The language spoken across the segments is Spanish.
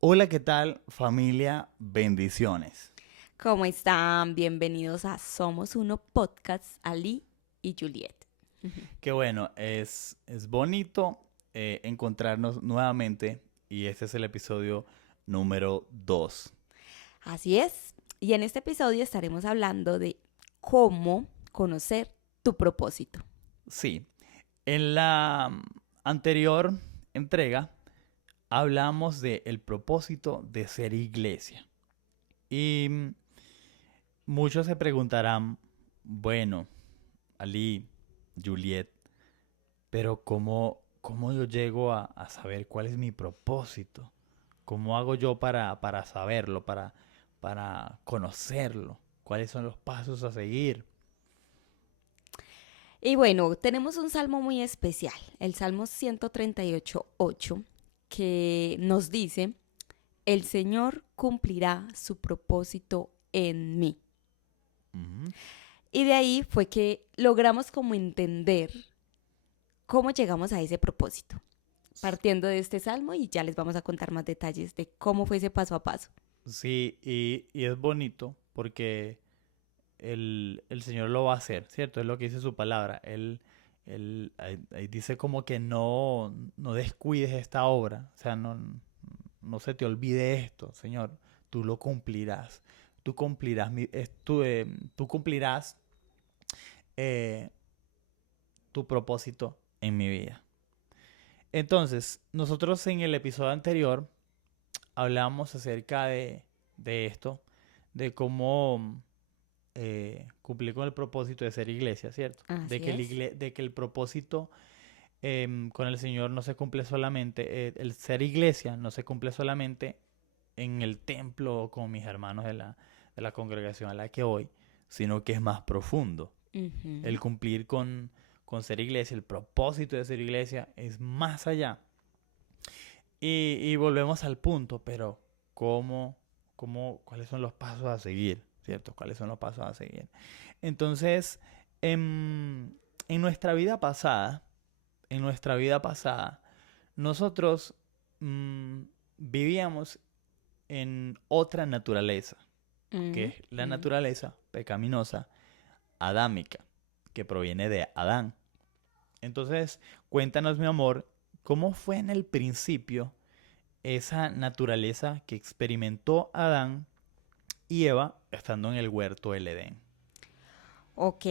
Hola, ¿qué tal, familia? Bendiciones. ¿Cómo están? Bienvenidos a Somos Uno Podcast, Ali y Juliet. Qué bueno, es bonito encontrarnos nuevamente y este es el episodio número 2. Así es. Y en este episodio estaremos hablando de cómo conocer tu propósito. Sí, en la anterior entrega hablamos de el propósito de ser iglesia y muchos se preguntarán, bueno, Ali, Juliet, pero ¿cómo yo llego a saber cuál es mi propósito? ¿Cómo hago yo para saberlo, para conocerlo? ¿Cuáles son los pasos a seguir? Y bueno, tenemos un salmo muy especial, el Salmo 138:8, que nos dice, el Señor cumplirá su propósito en mí. Ujú. Y de ahí fue que logramos como entender cómo llegamos a ese propósito, partiendo de este salmo, y ya les vamos a contar más detalles de cómo fue ese paso a paso. Sí, y es bonito porque el Señor lo va a hacer, ¿cierto? Es lo que dice su palabra. Ahí dice como que no descuides esta obra, o sea, no se te olvide esto, Señor, tú lo cumplirás. Tú cumplirás, tú cumplirás eh, tu propósito en mi vida. Entonces, nosotros en el episodio anterior hablamos acerca de esto, de cómo cumplir con el propósito de ser iglesia, ¿cierto? Así es. De que el propósito con el Señor no se cumple solamente, el ser iglesia no se cumple solamente en el templo o con mis hermanos de la congregación a la que voy, sino que es más profundo. Ujú. El cumplir con ser iglesia, el propósito de ser iglesia es más allá. Y volvemos al punto, pero ¿cómo, cuáles son los pasos a seguir? ¿Cierto? ¿Cuáles son los pasos a seguir? Entonces, en nuestra vida pasada, en nuestra vida pasada, nosotros mm, vivíamos en otra naturaleza, que Ujú. es la naturaleza pecaminosa adámica, que proviene de Adán. Entonces, cuéntanos, mi amor, ¿cómo fue en el principio esa naturaleza que experimentó Adán y Eva estando en el huerto del Edén? Ok.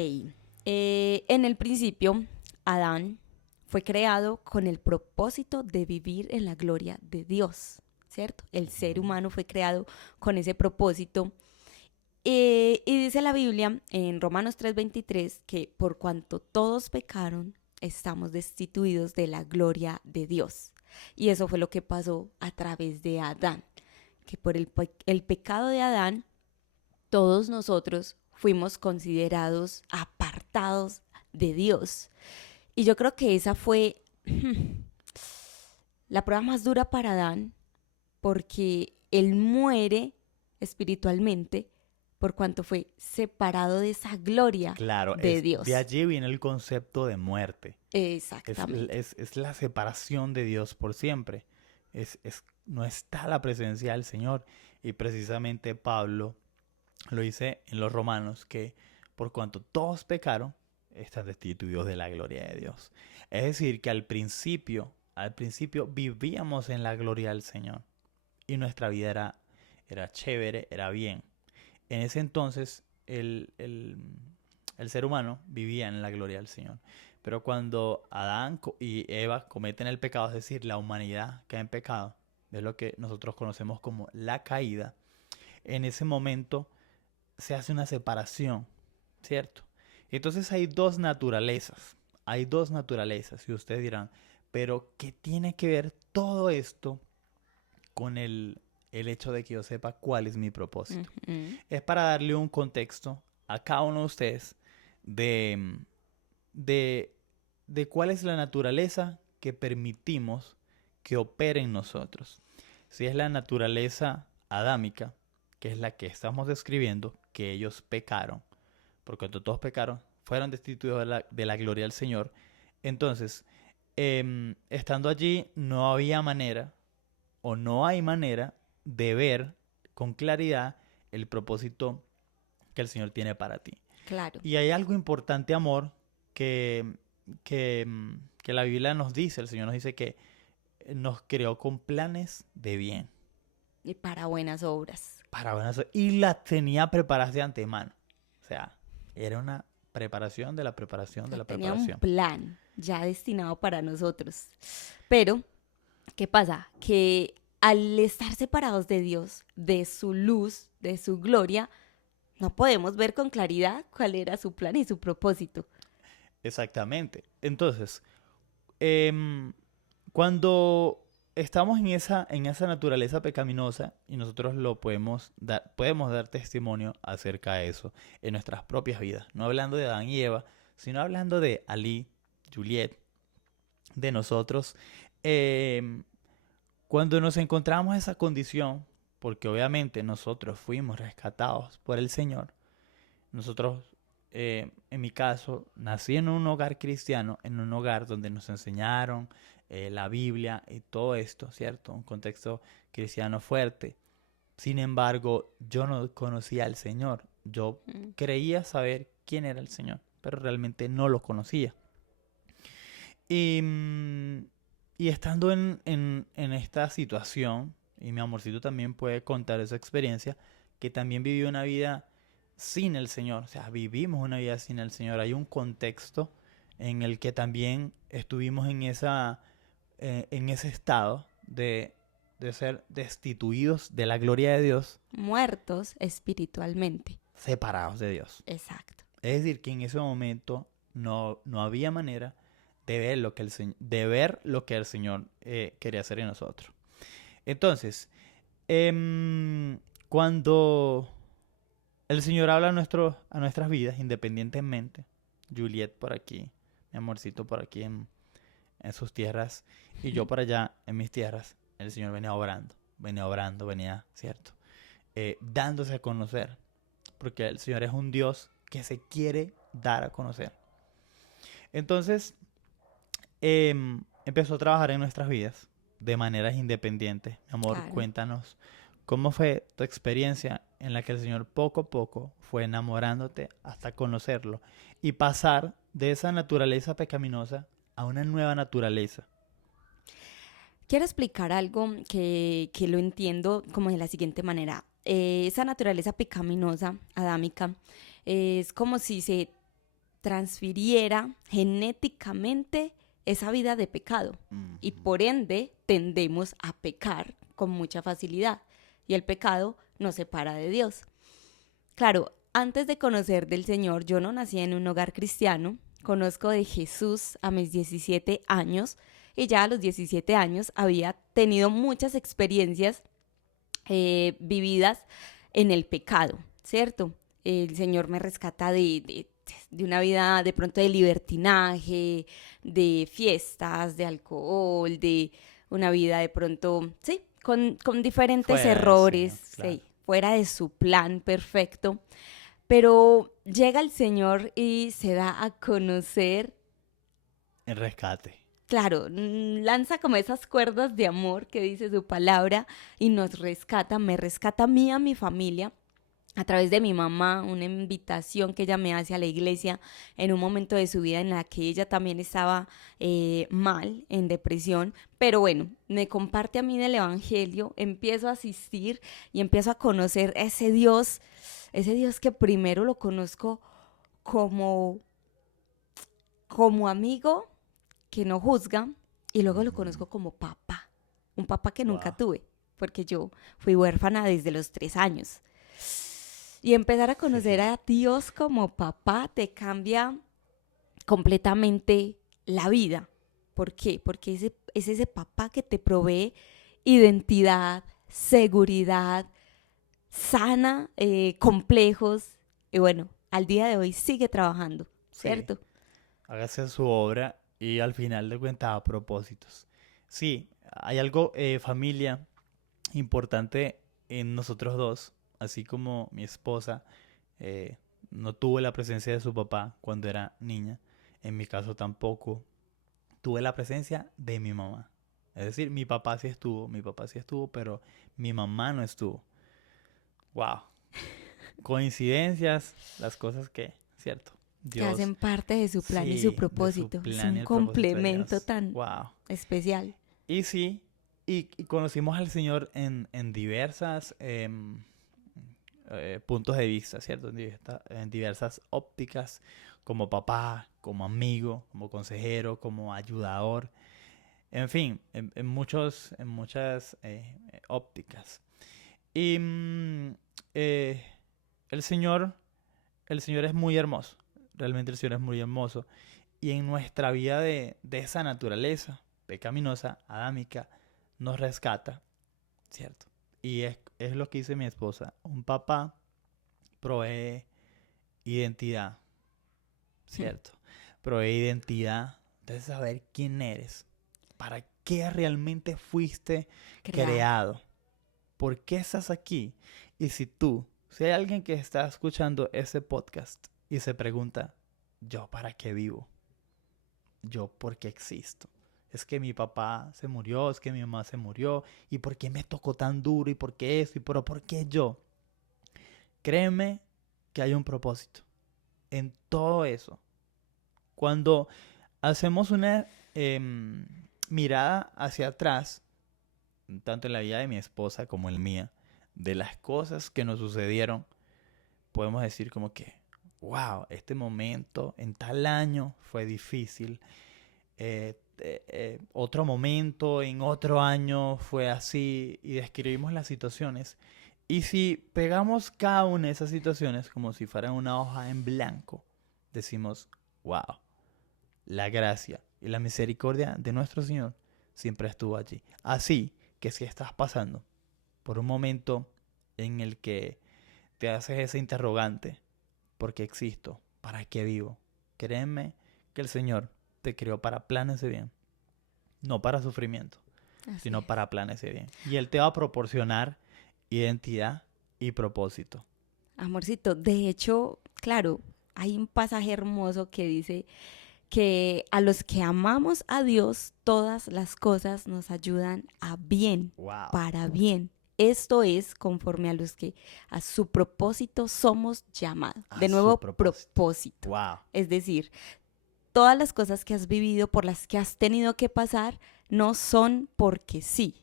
En el principio, Adán fue creado con el propósito de vivir en la gloria de Dios, ¿cierto? El ser Ujú. humano fue creado con ese propósito. Y dice la Biblia en Romanos 3:23 que por cuanto todos pecaron, estamos destituidos de la gloria de Dios. Y eso fue lo que pasó a través de Adán, que por el pecado de Adán, todos nosotros fuimos considerados apartados de Dios. Y yo creo que esa fue la prueba más dura para Adán, porque él muere espiritualmente por cuanto fue separado de esa gloria Claro, de de Dios. allí viene el concepto de muerte. Exactamente. Es la separación de Dios por siempre. No está la presencia del Señor. Y precisamente Pablo lo dice en los Romanos que por cuanto todos pecaron, están destituidos de la gloria de Dios. Es decir, que al principio vivíamos en la gloria del Señor. Y nuestra vida era chévere, era bien. En ese entonces el ser humano vivía en la gloria del Señor. Pero cuando Adán y Eva cometen el pecado, es decir, la humanidad cae en pecado, es lo que nosotros conocemos como la caída, en ese momento se hace una separación, ¿cierto? Entonces hay dos naturalezas, y ustedes dirán, pero ¿qué tiene que ver todo esto con el hecho de que yo sepa cuál es mi propósito? Ujú. Es para darle un contexto a cada uno de ustedes de, de, de cuál es la naturaleza que permitimos que opere en nosotros. Si es la naturaleza adámica, que es la que estamos describiendo, que ellos pecaron, porque cuando todos pecaron, fueron destituidos de la gloria del Señor. Entonces, estando allí, no había manera o no hay manera de ver con claridad el propósito que el Señor tiene para ti. Claro. Y hay algo importante, amor, que, que la Biblia nos dice. El Señor nos dice que nos creó con planes de bien. Y para buenas obras. Y las tenía preparadas de antemano. O sea, era una preparación de la preparación de la Tenía un preparación. plan ya destinado para nosotros. Pero, ¿qué pasa? Que al estar separados de Dios, de su luz, de su gloria, no podemos ver con claridad cuál era su plan y su propósito. Exactamente. Entonces, em, cuando estamos en esa naturaleza pecaminosa y nosotros podemos dar testimonio acerca de eso en nuestras propias vidas. No hablando de Adán y Eva, sino hablando de Ali, Juliet, de nosotros. em, Cuando nos encontramos en esa condición, porque obviamente nosotros fuimos rescatados por el Señor, nosotros, en mi caso, nací en un hogar cristiano, en un hogar donde nos enseñaron la Biblia y todo esto, ¿cierto? Un contexto cristiano fuerte. Sin embargo, yo no conocía al Señor. Yo Mm. creía saber quién era el Señor, pero realmente no lo conocía. Y, y estando en esta situación, y mi amorcito también puede contar esa experiencia, que también vivió una vida sin el Señor. O sea, vivimos una vida sin el Señor. Hay un contexto en el que también estuvimos en ese estado de ser destituidos de la gloria de Dios, Muertos espiritualmente. separados de Dios. Exacto. Es decir, que en ese momento no había manera de ver de ver lo que el Señor quería hacer en nosotros. Entonces, cuando el Señor habla a nuestras vidas, independientemente, Juliet por aquí, mi amorcito por aquí en sus tierras, y yo por allá en mis tierras, el Señor venía, ¿cierto? Dándose a conocer, porque el Señor es un Dios que se quiere dar a conocer. Entonces, empezó a trabajar en nuestras vidas de maneras independientes. Mi amor, Claro. cuéntanos, ¿cómo fue tu experiencia en la que el Señor poco a poco fue enamorándote hasta conocerlo y pasar de esa naturaleza pecaminosa a una nueva naturaleza? Quiero explicar algo que lo entiendo como de la siguiente manera. Esa naturaleza pecaminosa, adámica, es como si se transfiriera genéticamente esa vida de pecado y Ujú. por ende tendemos a pecar con mucha facilidad y el pecado nos separa de Dios. Claro, antes de conocer del Señor, yo no nací en un hogar cristiano, conozco de Jesús a mis 17 años y ya a los 17 años había tenido muchas experiencias vividas en el pecado, ¿cierto? El Señor me rescata de una vida de pronto de libertinaje, de fiestas, de alcohol, de una vida de pronto, sí, con diferentes Fuera del errores, Señor, claro. sí, fuera de su plan perfecto. Pero llega el Señor y se da a conocer, El rescate. claro, lanza como esas cuerdas de amor que dice su palabra y nos rescata, me rescata a mí, a mi familia, a través de mi mamá, una invitación que ella me hace a la iglesia en un momento de su vida en la que ella también estaba mal, en depresión, pero bueno, me comparte a mí del Evangelio, empiezo a asistir y empiezo a conocer ese Dios que primero lo conozco como, como amigo que no juzga y luego lo Ujú. conozco como papá, un papá que nunca Wow. tuve, porque yo fui huérfana desde los 3 años. Y empezar a conocer a Dios como papá te cambia completamente la vida. ¿Por qué? Porque es ese papá que te provee identidad, seguridad, sana, complejos. Y bueno, al día de hoy sigue trabajando, Sí, ¿cierto? hágase su obra y al final de cuentas a propósitos. Sí, hay algo, familia, importante en nosotros dos, así como mi esposa eh, no tuvo la presencia de su papá cuando era niña, en mi caso tampoco tuve la presencia de mi mamá. Es decir, mi papá sí estuvo, pero mi mamá no estuvo. Wow. Coincidencias, las cosas que, cierto, Que Dios, hacen parte de su plan y su sí, de su propósito. Es plan un y el propósito de complemento Dios. tan Wow. especial. Y sí, y conocimos al Señor en diversas puntos de vista, ¿cierto? En diversas ópticas, como papá, como amigo, como consejero, como ayudador, en fin, en muchas ópticas. Y eh, el Señor, el Señor es muy hermoso, realmente el Señor es muy hermoso. Y en nuestra vida de esa naturaleza pecaminosa, adámica, nos rescata, ¿cierto? Y es lo que dice mi esposa. Un papá provee identidad, ¿cierto? Provee identidad de saber quién eres, para qué realmente fuiste Creado. creado, por qué estás aquí. Y si hay alguien que está escuchando ese podcast y se pregunta, ¿yo para qué vivo? ¿Yo por qué existo? Es que mi papá se murió, es que mi mamá se murió, ¿y por qué me tocó tan duro? ¿Y por qué eso? ¿Pero por qué yo? Créeme que hay un propósito en todo eso. Cuando hacemos una mirada hacia atrás, tanto en la vida de mi esposa como en la mía, de las cosas que nos sucedieron, podemos decir como que, wow, este momento en tal año fue difícil. Otro momento en otro año fue así, y describimos las situaciones. Y si pegamos cada una de esas situaciones como si fueran una hoja en blanco, decimos, wow, la gracia y la misericordia de nuestro Señor siempre estuvo allí. Así que si estás pasando por un momento en el que te haces ese interrogante, ¿por qué existo? ¿Para qué vivo? Créeme que el Señor te creó para planes de bien, no para sufrimiento, Así sino es. para planes de bien. Y Él te va a proporcionar identidad y propósito. Amorcito, de hecho, claro, hay un pasaje hermoso que dice que a los que amamos a Dios, todas las cosas nos ayudan a bien, Wow. para bien. Esto es conforme a los que a su propósito somos llamados. A De su nuevo, propósito. propósito. Wow. Es decir, todas las cosas que has vivido, por las que has tenido que pasar, no son porque sí.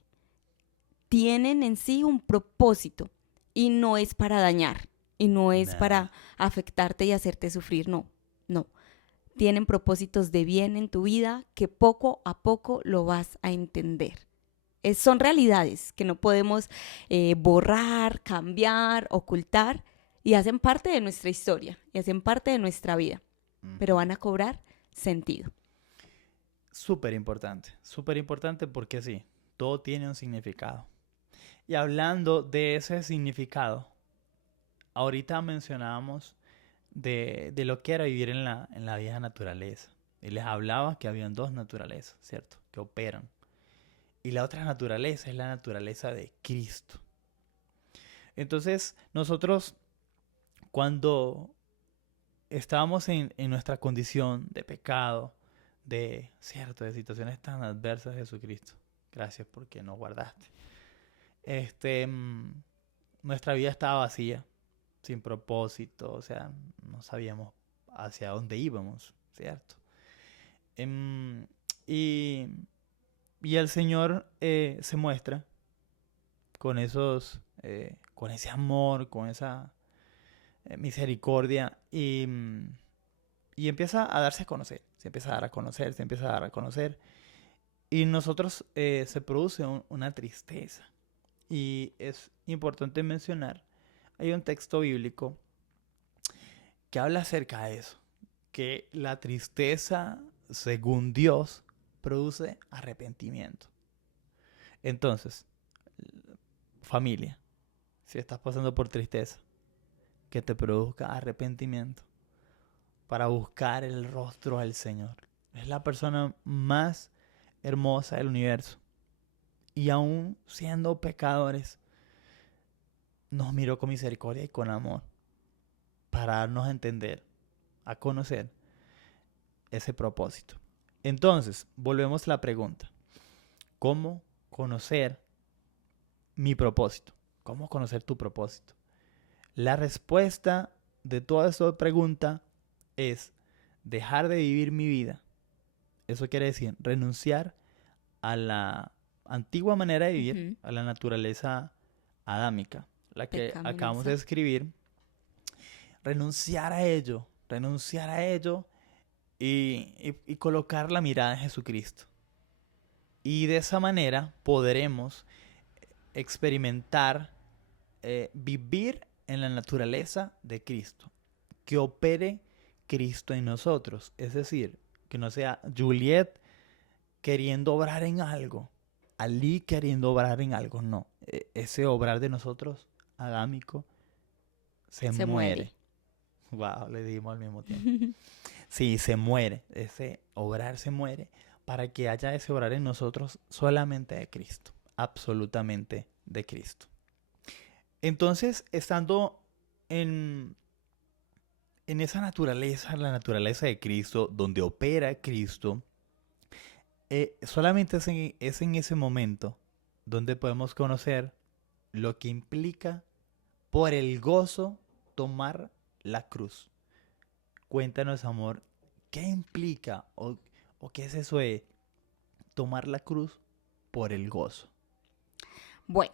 Tienen en sí un propósito y no es para dañar y no es para Nada. afectarte y hacerte sufrir, no, no. Tienen propósitos de bien en tu vida que poco a poco lo vas a entender. Son realidades que no podemos borrar, cambiar, ocultar y hacen parte de nuestra historia y hacen parte de nuestra vida, pero van a cobrar sentido. Súper importante porque sí, todo tiene un significado. Y hablando de ese significado, ahorita mencionábamos de lo que era vivir en la vieja naturaleza. Y les hablaba que habían dos naturalezas, ¿cierto? Que operan. Y la otra naturaleza es la naturaleza de Cristo. Entonces, nosotros cuando estábamos en nuestra condición de pecado, cierto, de situaciones tan adversas, Jesucristo, gracias porque nos guardaste. Este, nuestra vida estaba vacía, sin propósito, o sea, no sabíamos hacia dónde íbamos, ¿cierto? Em, y, y el Señor se muestra con ese amor, con esa misericordia y empieza a darse a conocer, se empieza a dar a conocer, se empieza a dar a conocer. Y nosotros se produce una tristeza. Y es importante mencionar, hay un texto bíblico que habla acerca de eso, que la tristeza, según Dios, produce arrepentimiento. Entonces, familia, si estás pasando por tristeza, que te produzca arrepentimiento para buscar el rostro del Señor. Es la persona más hermosa del universo. Y aún siendo pecadores, nos miró con misericordia y con amor para darnos a entender, a conocer ese propósito. Entonces, volvemos a la pregunta. ¿Cómo conocer mi propósito? ¿Cómo conocer tu propósito? La respuesta de toda esta pregunta es dejar de vivir mi vida. Eso quiere decir renunciar a la antigua manera de vivir, Ujú. a la naturaleza adámica, la que acabamos de Pecaminosa. escribir, renunciar a ello y colocar la mirada en Jesucristo. Y de esa manera podremos experimentar, vivir en la naturaleza de Cristo, que opere Cristo en nosotros. Es decir, que no sea Juliet queriendo obrar en algo, Ali queriendo obrar en algo, no. Ese obrar de nosotros, adámico, se Se muere. muere. Wow, le dimos al mismo tiempo. Sí, se muere. Ese obrar se muere para que haya ese obrar en nosotros solamente de Cristo. Absolutamente de Cristo. Entonces, estando en, en esa naturaleza, la naturaleza de Cristo, donde opera Cristo, solamente es en ese momento donde podemos conocer lo que implica por el gozo tomar la cruz. Cuéntanos, amor, ¿qué implica o qué es eso de tomar la cruz por el gozo? Bueno,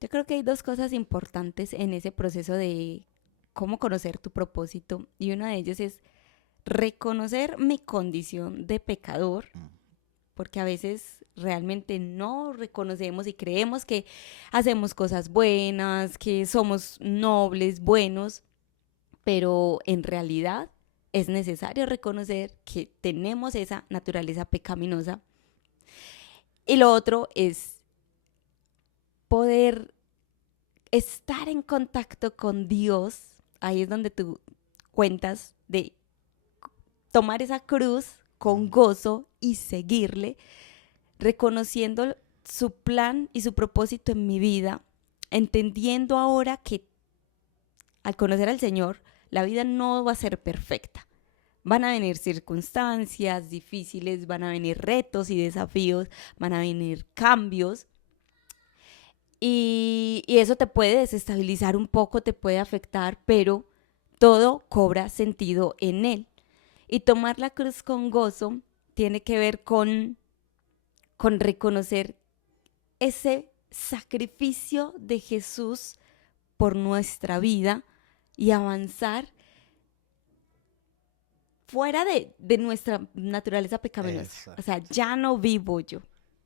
yo creo que hay dos cosas importantes en ese proceso de cómo conocer tu propósito y uno de ellos es reconocer mi condición de pecador, Mm. porque a veces realmente no reconocemos y creemos que hacemos cosas buenas, que somos nobles, buenos, pero en realidad es necesario reconocer que tenemos esa naturaleza pecaminosa. Y lo otro es poder estar en contacto con Dios. Ahí es donde tú cuentas de tomar esa cruz con gozo y seguirle, reconociendo su plan y su propósito en mi vida, entendiendo ahora que al conocer al Señor, la vida no va a ser perfecta. Van a venir circunstancias difíciles, van a venir retos y desafíos, van a venir cambios. Y eso te puede desestabilizar un poco, te puede afectar, pero todo cobra sentido en Él. Y tomar la cruz con gozo tiene que ver con reconocer ese sacrificio de Jesús por nuestra vida y avanzar fuera de nuestra naturaleza pecaminosa. O sea, Exacto. ya no vivo yo,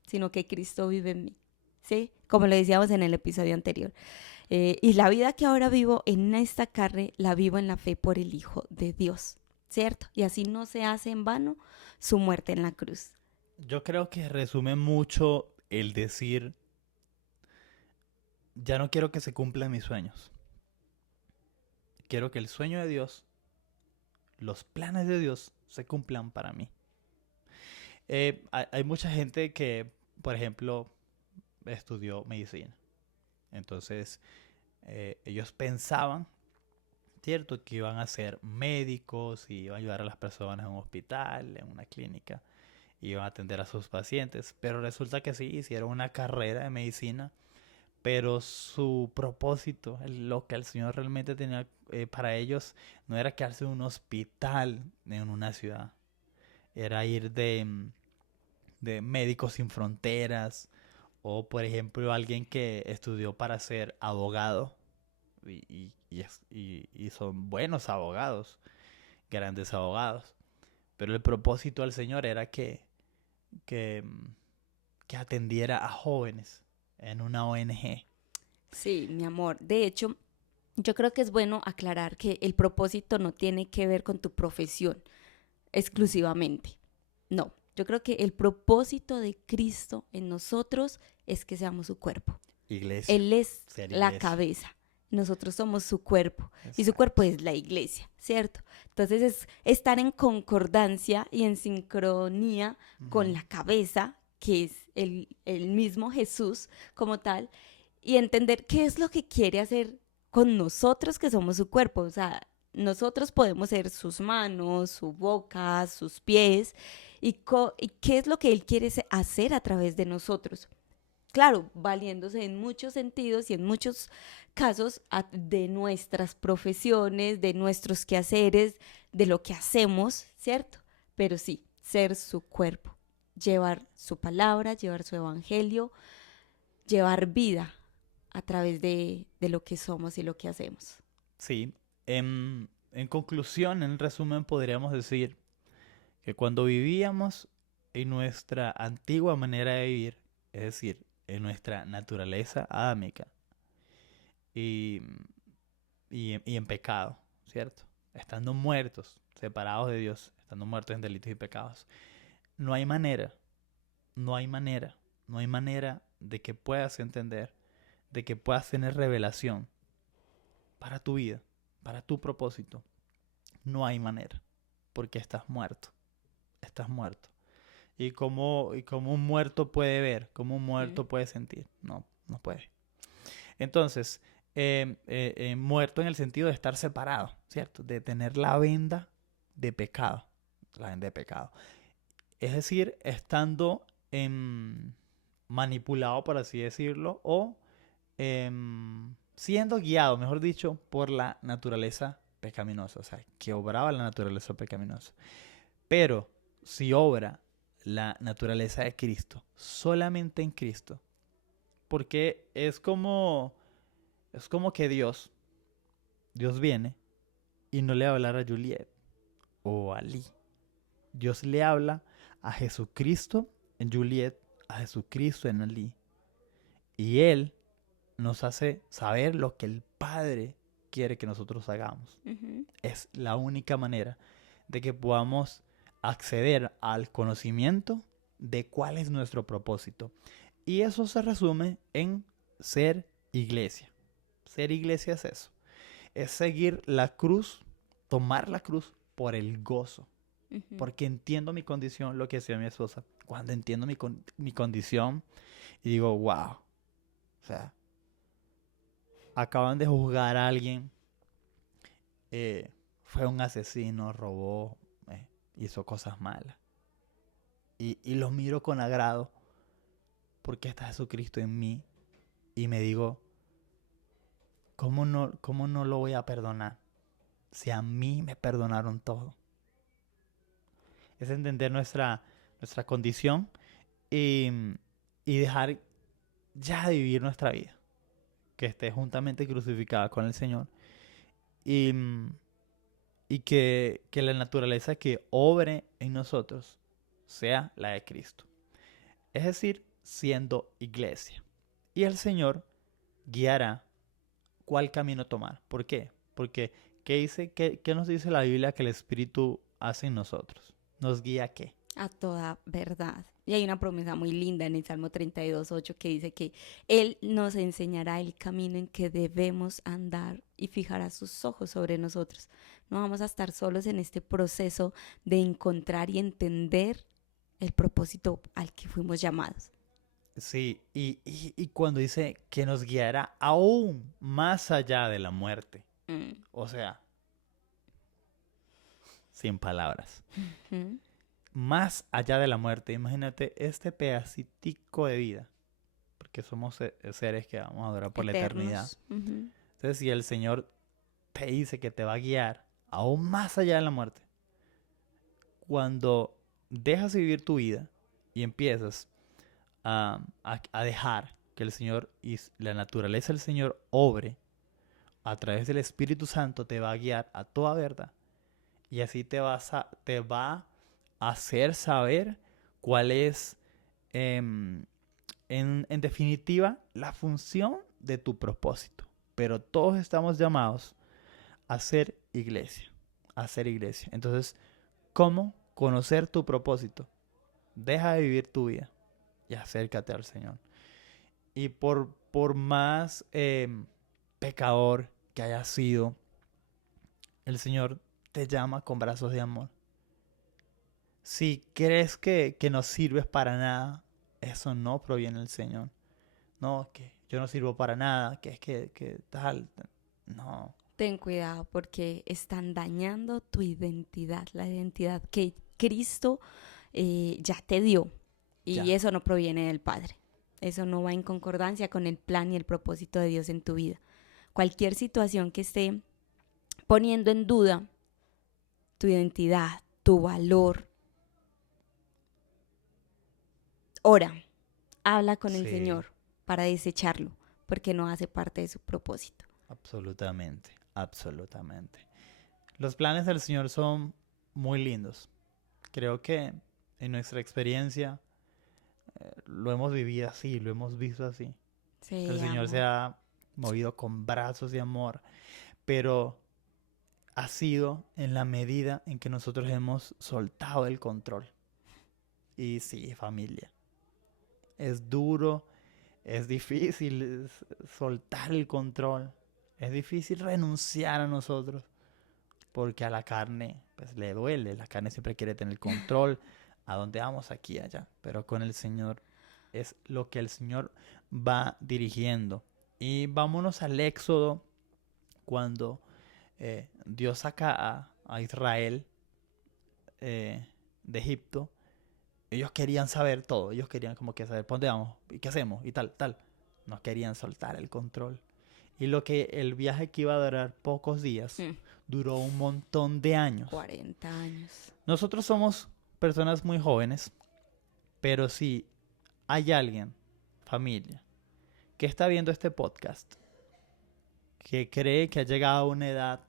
sino que Cristo vive en mí. ¿Sí? Como lo decíamos en el episodio anterior. Y la vida que ahora vivo en esta carne, la vivo en la fe por el Hijo de Dios. ¿Cierto? Y así no se hace en vano su muerte en la cruz. Yo creo que resume mucho el decir, ya no quiero que se cumplan mis sueños. Quiero que el sueño de Dios, los planes de Dios, se cumplan para mí. Hay mucha gente que, por ejemplo, estudió medicina. Entonces, ellos pensaban, ¿cierto?, que iban a ser médicos y iban a ayudar a las personas en un hospital, en una clínica, iban a atender a sus pacientes. Pero resulta que sí, hicieron una carrera de medicina, pero su propósito, lo que el Señor realmente tenía para ellos, no era quedarse en un hospital en una ciudad, era ir de Médicos Sin Fronteras, o por ejemplo alguien que estudió para ser abogado y son buenos abogados, grandes abogados. Pero el propósito del Señor era que, que atendiera a jóvenes en una ONG. Sí, mi amor. De hecho, yo creo que es bueno aclarar que el propósito no tiene que ver con tu profesión exclusivamente. No, yo creo que el propósito de Cristo en nosotros es que seamos su cuerpo. Iglesia, Él es ser la iglesia. cabeza. Nosotros somos su cuerpo. Y su Exacto. cuerpo es la iglesia, ¿cierto? Entonces es estar en concordancia y en sincronía con la cabeza, que es el mismo Jesús como tal, y entender qué es lo que quiere hacer con nosotros que somos su cuerpo. O sea, nosotros podemos ser sus manos, su boca, sus pies, y qué es lo que Él quiere hacer a través de nosotros. Claro, valiéndose en muchos sentidos y en muchos casos de nuestras profesiones, de nuestros quehaceres, de lo que hacemos, ¿cierto? Pero sí, ser su cuerpo, llevar su palabra, llevar su evangelio, llevar vida a través de lo que somos y lo que hacemos. Sí, en conclusión, en resumen, podríamos decir que cuando vivíamos en nuestra antigua manera de vivir, es decir, en nuestra naturaleza adámica y, y en pecado, ¿cierto? Estando muertos, separados de Dios, estando muertos en delitos y pecados, no hay manera, no hay manera, no hay manera de que puedas entender, de que puedas tener revelación para tu vida, para tu propósito. No hay manera, porque estás muerto, estás muerto. Y cómo un muerto puede ver, cómo un muerto puede sentir. No, no puede. Entonces, muerto en el sentido de estar separado, ¿cierto? De tener la venda de pecado. La venda de pecado. Es decir, estando manipulado, por así decirlo, o siendo guiado, mejor dicho, por la naturaleza pecaminosa. O sea, que obraba la naturaleza pecaminosa. Pero si obra la naturaleza de Cristo, solamente en Cristo, porque es como que Dios viene y no le va a hablar a Juliet o a Lee. Dios le habla a Jesucristo en Juliet, a Jesucristo en Ali. Y Él nos hace saber lo que el Padre quiere que nosotros hagamos. Uh-huh. Es la única manera de que podamos acceder al conocimiento de cuál es nuestro propósito. Y eso se resume en ser iglesia. Ser iglesia es eso. Es seguir la cruz, tomar la cruz por el gozo. Uh-huh. Porque entiendo mi condición, lo que decía mi esposa. Cuando entiendo mi condición y digo, wow. O sea, acaban de juzgar a alguien. Fue un asesino, robó, hizo cosas malas. Y lo miro con agrado porque está Jesucristo en mí. Y me digo, cómo no lo voy a perdonar? Si a mí me perdonaron todo. Es entender nuestra condición y, y dejar ya de vivir nuestra vida. Que esté juntamente crucificada con el Señor. Y, y que la naturaleza que obre en nosotros sea la de Cristo. Es decir, siendo iglesia. Y el Señor guiará cuál camino tomar. ¿Por qué? Porque ¿qué nos dice la Biblia que el Espíritu hace en nosotros? ¿Nos guía a qué? A toda verdad. Y hay una promesa muy linda en el Salmo 32:8 que dice que Él nos enseñará el camino en que debemos andar y fijará sus ojos sobre nosotros. No vamos a estar solos en este proceso de encontrar y entender el propósito al que fuimos llamados. Sí, y cuando dice que nos guiará aún más allá de la muerte. O sea, sin palabras. Uh-huh. Más allá de la muerte. Imagínate este pedacitico de vida. Porque somos seres que vamos a durar por Eternos. la eternidad. Uh-huh. Entonces, si el Señor te dice que te va a guiar aún más allá de la muerte, cuando dejas de vivir tu vida y empiezas a dejar que el Señor y la naturaleza del Señor obre a través del Espíritu Santo, te va a guiar a toda verdad. Y así te va a hacer saber cuál es, en definitiva, la función de tu propósito. Pero todos estamos llamados a ser iglesia. A ser iglesia. Entonces, ¿cómo conocer tu propósito? Deja de vivir tu vida y acércate al Señor. Y por más pecador que hayas sido, el Señor te llama con brazos de amor. Si crees que no sirves para nada, eso no proviene del Señor. No, que yo no sirvo para nada, que es que tal. No. Ten cuidado porque están dañando tu identidad, la identidad que Cristo ya te dio. Y Ya. eso no proviene del Padre. Eso no va en concordancia con el plan y el propósito de Dios en tu vida. Cualquier situación que esté poniendo en duda tu identidad, tu valor, ora, habla con el Sí, Señor para desecharlo, porque no hace parte de su propósito. absolutamente, absolutamente. Los planes del Señor son muy lindos. Creo que en nuestra experiencia lo hemos vivido así, lo hemos visto así. El Sí, Señor se amor. ha movido con brazos de amor, pero ha sido en la medida en que nosotros hemos soltado el control. Y sí, familia, es duro, es difícil soltar el control, es difícil renunciar a nosotros, porque a la carne pues le duele, la carne siempre quiere tener control, a dónde vamos, aquí, allá, pero con el Señor es lo que el Señor va dirigiendo. Y vámonos al Éxodo, cuando Dios saca a Israel de Egipto. Ellos querían saber todo, ellos querían como que saber, ¿por dónde vamos? ¿Y qué hacemos? Y tal, tal. No querían soltar el control. Y lo que el viaje que iba a durar pocos días, Mm, duró un montón de años. 40 años. Nosotros somos personas muy jóvenes, pero si hay alguien, familia, que está viendo este podcast, que cree que ha llegado a una edad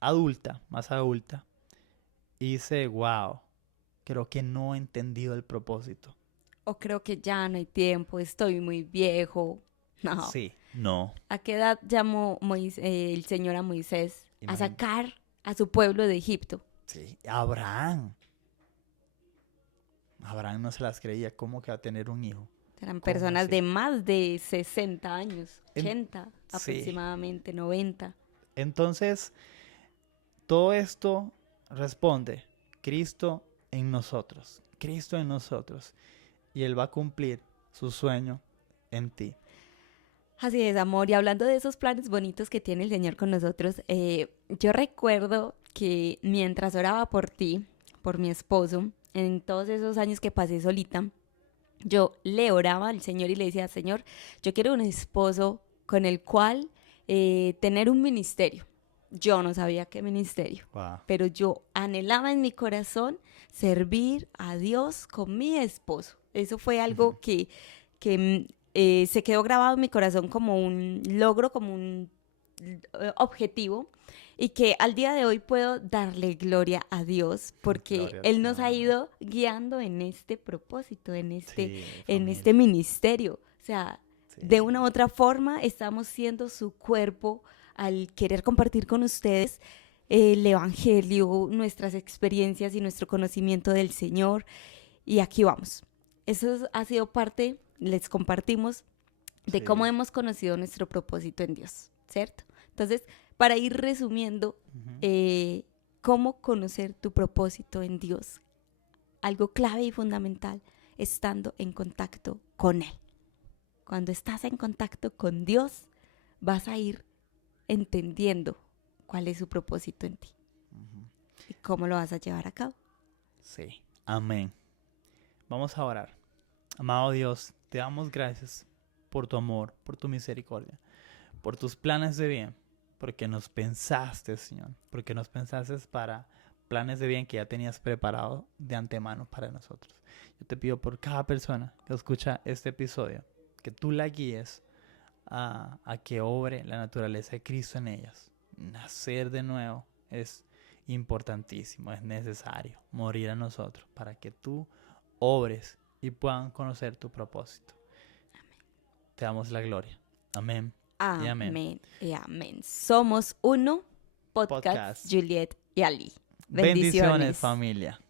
adulta, más adulta, y dice, wow, creo que no he entendido el propósito. O creo que ya no hay tiempo, estoy muy viejo. No. Sí, no. ¿A qué edad llamó el Señor a Moisés a Imagínate. sacar a su pueblo de Egipto? Sí, Abraham. Abraham no se las creía. ¿Cómo que va a tener un hijo? Eran ¿Cómo personas así? de más de 60 años, En- 80 sí. aproximadamente, 90. Entonces, todo esto responde Cristo en nosotros. Cristo en nosotros. Y Él va a cumplir su sueño en ti. Así es, amor. Y hablando de esos planes bonitos que tiene el Señor con nosotros, yo recuerdo que mientras oraba por ti, por mi esposo, en todos esos años que pasé solita, yo le oraba al Señor y le decía, Señor, yo quiero un esposo con el cual tener un ministerio. Yo no sabía qué ministerio, Wow. pero yo anhelaba en mi corazón servir a Dios con mi esposo. Eso fue algo Ujú. que se quedó grabado en mi corazón como un logro, como un objetivo, y que al día de hoy puedo darle gloria a Dios porque Gloria al Él nos Señor, ha amén. ido guiando en este propósito, en Sí, este familia. ministerio. O sea, de una u Sí. otra forma estamos siendo su cuerpo al querer compartir con ustedes el Evangelio, nuestras experiencias y nuestro conocimiento del Señor. Y aquí vamos. Ha sido parte, les compartimos de cómo Sí. hemos conocido nuestro propósito en Dios, ¿cierto? Entonces, para ir resumiendo, Ujú. cómo conocer tu propósito en Dios, algo clave y fundamental, estando en contacto con Él. Cuando estás en contacto con Dios, vas a ir entendiendo cuál es su propósito en ti Ujú. y cómo lo vas a llevar a cabo. Sí. Amén. Vamos a orar. Amado Dios, te damos gracias por tu amor, por tu misericordia, por tus planes de bien, porque nos pensaste, Señor, porque nos pensaste para planes de bien que ya tenías preparado de antemano para nosotros. Yo te pido por cada persona que escucha este episodio, que tú la guíes a que obre la naturaleza de Cristo en ellas. Nacer de nuevo es importantísimo, es necesario morir a nosotros para que tú obres y puedan conocer tu propósito. Te damos la gloria. Amén y amén. Amén y amén. Somos uno, podcast Podcast. Juliet y Ali. Bendiciones, Bendiciones. familia.